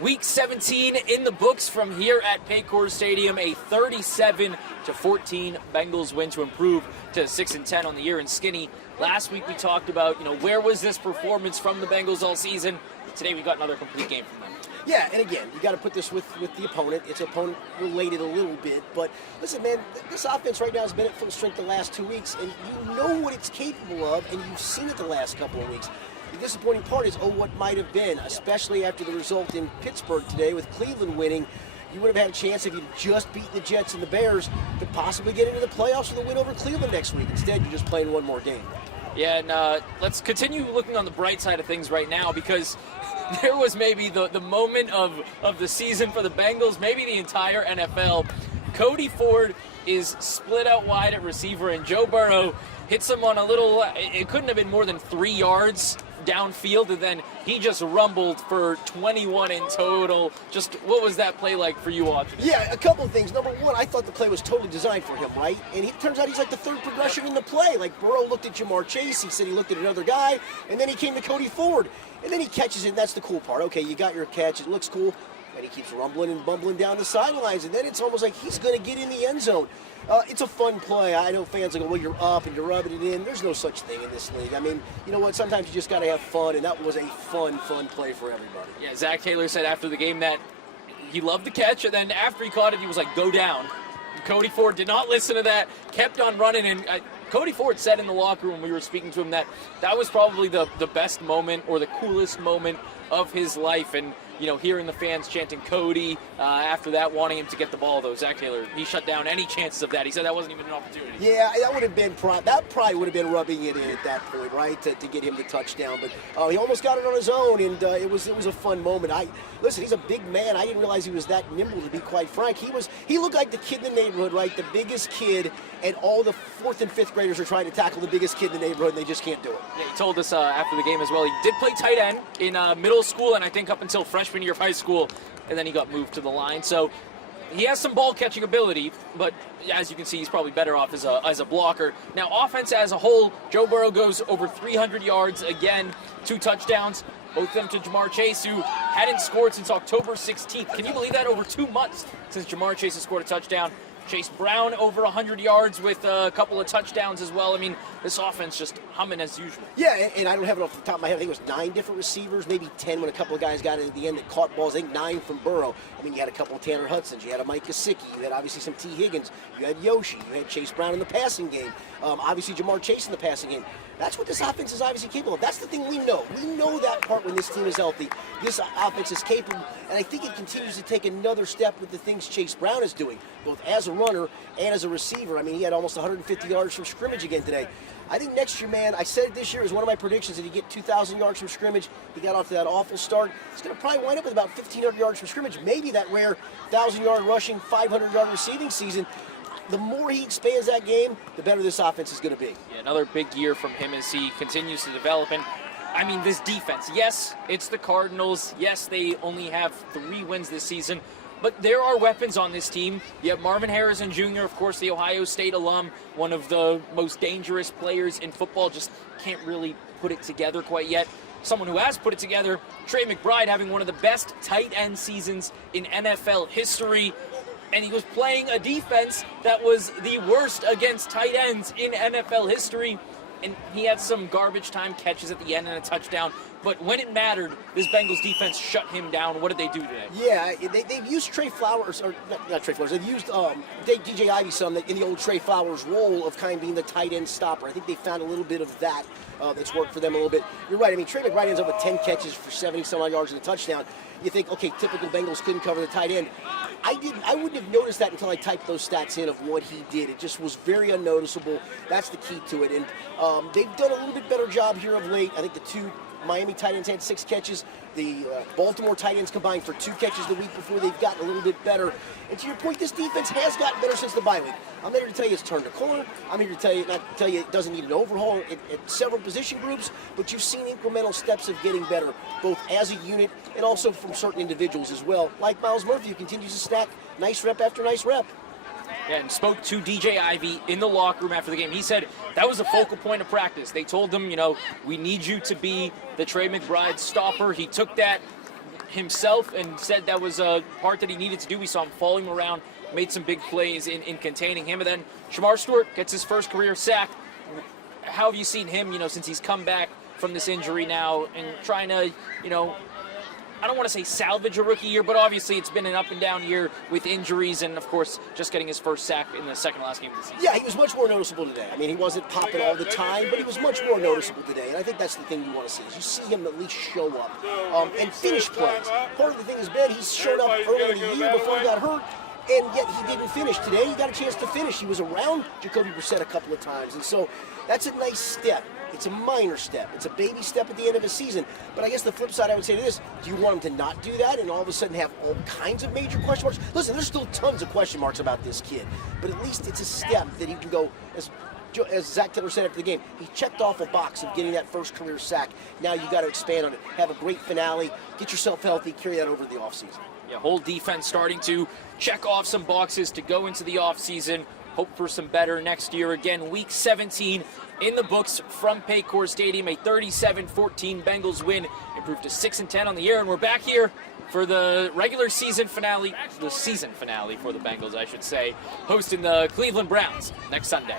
Week 17 in the books from here at Paycor Stadium. A 37-14 Bengals win to improve to 6-10 on the year. And Skinny, last week we talked about, where was this performance from the Bengals all season? Today we got another complete game from them. Yeah, and again, you got to put this with the opponent. It's opponent related a little bit, but listen, man, this offense right now has been at full strength the last 2 weeks, and you know what it's capable of, and you've seen it the last couple of weeks. The disappointing part is, what might have been, especially after the result in Pittsburgh today with Cleveland winning. You would have had a chance if you'd just beaten the Jets and the Bears to possibly get into the playoffs with a win over Cleveland next week. Instead, you're just playing one more game. Yeah, and let's continue looking on the bright side of things right now, because there was maybe the moment of the season for the Bengals, maybe the entire NFL. Cody Ford is split out wide at receiver, and Joe Burrow hits him on a little, it couldn't have been more than 3 yards downfield, and then he just rumbled for 21 in total. Just what was that play like for you watching? Yeah, a couple of things. Number one, I thought the play was totally designed for him, right? And it turns out he's like the third progression in the play. Like, Burrow looked at Jamar Chase, he said he looked at another guy, and then he came to Cody Ford. And then he catches it, and that's the cool part. Okay, you got your catch, it looks cool, and he keeps rumbling and bumbling down the sidelines, and then it's almost like he's going to get in the end zone. It's a fun play. I know fans are going, well, you're up and you're rubbing it in. There's no such thing in this league. I mean, you know what? Sometimes you just got to have fun, and that was a fun play for everybody. Yeah, Zac Taylor said after the game that he loved the catch, and then after he caught it, he was like, go down. Cody Ford did not listen to that, kept on running, and Cody Ford said in the locker room when we were speaking to him that was probably the best moment or the coolest moment of his life. And hearing the fans chanting Cody after that, wanting him to get the ball, though, Zac Taylor, he shut down any chances of that. He said that wasn't even an opportunity. Yeah, that would have been probably would have been rubbing it in at that point, right, to get him the touchdown. But he almost got it on his own, and it was a fun moment. Listen, he's a big man. I didn't realize he was that nimble, to be quite frank. He looked like the kid in the neighborhood, right, the biggest kid, and all the 4th and 5th graders are trying to tackle the biggest kid in the neighborhood, and they just can't do it. Yeah, he told us after the game as well, he did play tight end in middle school, and I think up until freshman year of high school, and then he got moved to the line. So he has some ball catching ability, but as you can see, he's probably better off as a blocker. Now, offense as a whole, Joe Burrow goes over 300 yards again, 2 touchdowns, both of them to Jamar Chase, who hadn't scored since October 16th. Can you believe that? Over 2 months since Jamar Chase has scored a touchdown. Chase Brown over 100 yards with a couple of touchdowns as well. I mean, this offense just humming as usual. Yeah, and I don't have it off the top of my head. I think it was 9 different receivers, maybe 10 when a couple of guys got it at the end that caught balls. I think 9 from Burrow. I mean, you had a couple of Tanner Hudsons. You had a Mike Gesicki. You had obviously some T. Higgins. You had Yoshi. You had Chase Brown in the passing game. Obviously, Jamar Chase in the passing game. That's what this offense is obviously capable of. That's the thing we know. We know that part when this team is healthy. This offense is capable, and I think it continues to take another step with the things Chase Brown is doing, both as a runner and as a receiver. I mean, he had almost 150 yards from scrimmage again today. I think next year, man, I said it this year as one of my predictions that he'd get 2,000 yards from scrimmage. He got off to that awful start. He's going to probably wind up with about 1,500 yards from scrimmage, maybe that rare 1,000-yard rushing, 500-yard receiving season. The more he expands that game, the better this offense is going to be. Yeah, another big year from him as he continues to develop. And, I mean, this defense, yes, it's the Cardinals. Yes, they only have 3 wins this season. But there are weapons on this team. You have Marvin Harrison Jr., of course, the Ohio State alum, one of the most dangerous players in football, just can't really put it together quite yet. Someone who has put it together, Trey McBride, having one of the best tight end seasons in NFL history. And he was playing a defense that was the worst against tight ends in NFL history. And he had some garbage time catches at the end and a touchdown. But when it mattered, this Bengals defense shut him down. What did they do today? Yeah, they've used Trey Flowers, or not Trey Flowers, they've used DJ Ivey some in the old Trey Flowers role of kind of being the tight end stopper. I think they found a little bit of that that's worked for them a little bit. You're right, I mean, Trey McBride ends up with 10 catches for 70-some-odd yards and a touchdown. You think, okay, typical Bengals couldn't cover the tight end. I wouldn't have noticed that until I typed those stats in of what he did. It just was very unnoticeable. That's the key to it. And they've done a little bit better job here of late. I think the 2 Miami tight ends had 6 catches. The Baltimore tight ends combined for 2 catches the week before. They've gotten a little bit better. And to your point, this defense has gotten better since the bye week. I'm here to tell you it's turned a corner. I'm here to tell you, not to tell you it doesn't need an overhaul at several position groups, but you've seen incremental steps of getting better, both as a unit and also from certain individuals as well. Like Myles Murphy, who continues to stack nice rep after nice rep. Yeah, and spoke to DJ Ivey in the locker room after the game. He said that was a focal point of practice. They told him, we need you to be the Trey McBride stopper. He took that himself and said that was a part that he needed to do. We saw him following him around, made some big plays in containing him. And then Shamar Stewart gets his first career sack. How have you seen him, since he's come back from this injury now and trying to, I don't want to say salvage a rookie year, but obviously it's been an up and down year with injuries and, of course, just getting his first sack in the second last game of the season. Yeah, he was much more noticeable today. I mean, he wasn't popping all the time, but he was much more noticeable today. And I think that's the thing you want to see, is you see him at least show up and finish plays. Part of the thing has been he's showed up earlier in the year before he got hurt, and yet he didn't finish. Today he got a chance to finish. He was around Jacoby Brissett a couple of times, and so that's a nice step. It's a minor step. It's a baby step at the end of a season. But I guess the flip side I would say to this, do you want him to not do that and all of a sudden have all kinds of major question marks? Listen, there's still tons of question marks about this kid. But at least it's a step that he can go, as Zac Taylor said after the game, he checked off a box of getting that first career sack. Now you got to expand on it. Have a great finale. Get yourself healthy. Carry that over the offseason. Yeah, whole defense starting to check off some boxes to go into the offseason. Hope for some better next year. Again, Week 17 in the books from Paycor Stadium. A 37-14 Bengals win. Improved to 6-10 on the year. And we're back here for the regular season finale. The season finale for the Bengals, I should say. Hosting the Cleveland Browns next Sunday.